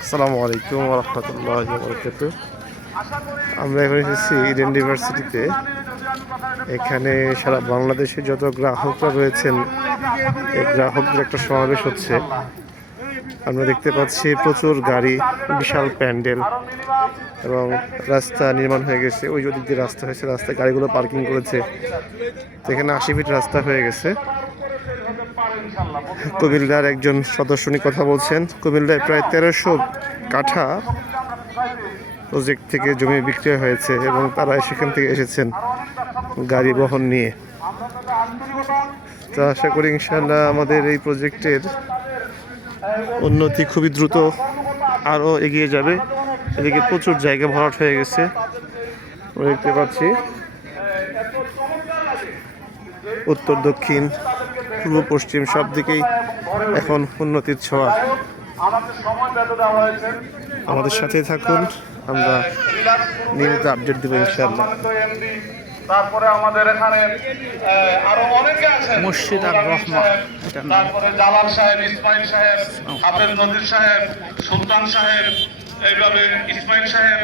আসসালামু আলাইকুম ওয়া রাহমাতুল্লাহি ওয়া বারাকাতুহু। আমরা এখন এসেছি ইডেন ইউনিভার্সিটিতে। এখানে সারা বাংলাদেশে যত গ্রাহকরা রয়েছেন এই গ্রাহকদের একটা সমাবেশ হচ্ছে। আমরা দেখতে পাচ্ছি প্রচুর গাড়ি, বিশাল প্যান্ডেল এবং রাস্তা নির্মাণ হয়ে গেছে। ওই ওদিক দিয়ে রাস্তা হয়েছে, রাস্তায় গাড়িগুলো পার্কিং করেছে। তো এখানে 80 ফিট রাস্তা হয়ে গেছে। কুমিল্লার একজন সদস্যনী কথা বলছেন, কুমিল্লায় প্রায় 1300 কাঠা প্রজেক্ট থেকে জমি বিক্রয় হয়েছে এবং তারা সেখান থেকে এসেছেন গাড়ি বহন নিয়ে। তো আশা করি ইনশাআল্লাহ আমাদের এই প্রজেক্টের উন্নতি খুবই দ্রুত আরও এগিয়ে যাবে। এদিকে প্রচুর জায়গা ভরাট হয়ে গেছে, আমরা দেখতে পাচ্ছি। উত্তর দক্ষিণ পূর্ব পশ্চিম সব দিকেই এখন উন্নতির ছোঁয়া। আমাদের সাথে থাকুন, আমরা নিয়মিত আপডেট দেবো ইনশাআল্লাহ। তারপরে আমাদের এখানে আরো অনেকে আছেন, মুর্শিদ আর রহমান, তারপরে জালাল সাহেব, ইসমাইল সাহেব, হাফেজ নজির সাহেব, সুলতান সাহেব, এইভাবে ইসমাইল সাহেব,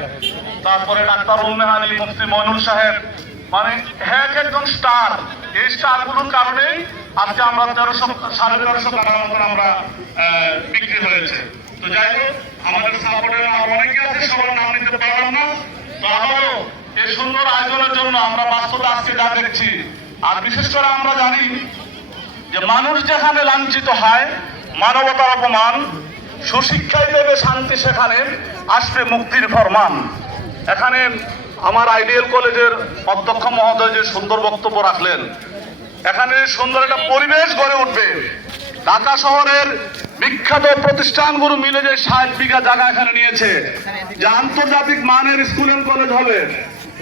তারপরে ডাক্তার উম্মেহানি, মুফতি মইনুল সাহেব, মানে এক একজন স্টার। এই স্টারগুলোর কারণেই আজকে আমরা 1300-1350 টাকার মতন আমরা বিক্রি হয়েছে। তো যাই হোক, আমাদের সাপোর্টের আরো অনেকে আছে, সবার নাম নিতে পারলাম না। তো আবারও এই সুন্দর আয়োজনের জন্য আমরা বাস্তবে আজকে যা দেখছি, আর বিশেষ করে আমরা জানি যে মানুষ যেখানে লাঞ্ছিত হয়, মানবতার অপমান, সুশিক্ষায় দেবে শান্তি, সেখানে আসবে মুক্তির ফরমান। এখানে আমার আইডিয়াল কলেজের অধ্যক্ষ মহোদয় যে সুন্দর বক্তব্য রাখলেন, এখানে সুন্দর একটা পরিবেশ গড়ে উঠবে। ঢাকা শহরের বিখ্যাত প্রতিষ্ঠানগুলো মিলে যে 60 বিঘা জায়গা এখানে নিয়েছে, যে আন্তর্জাতিক মানের স্কুল এন্ড কলেজ হবে,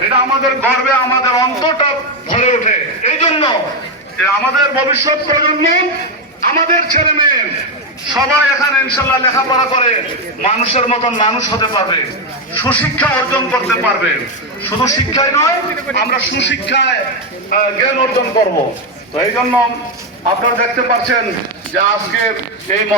এটা আমাদের গর্বে আমাদের অন্তরটা ভরে ওঠে। এই জন্য যে আমাদের ভবিষ্যৎ প্রজন্ম, আমাদের ছেলে মেয়ে সবাই এখানে ইনশাল্লাহ লেখাপড়া করে মানুষের মতন মানুষ হতে পারবে, সুশিক্ষা অর্জন করতে পারবে। শুধু শিক্ষাই নয়, আমরা সুশিক্ষায় জ্ঞান অর্জন করব। তো এই জন্য আপনারা দেখতে পাচ্ছেন যে আজকে এই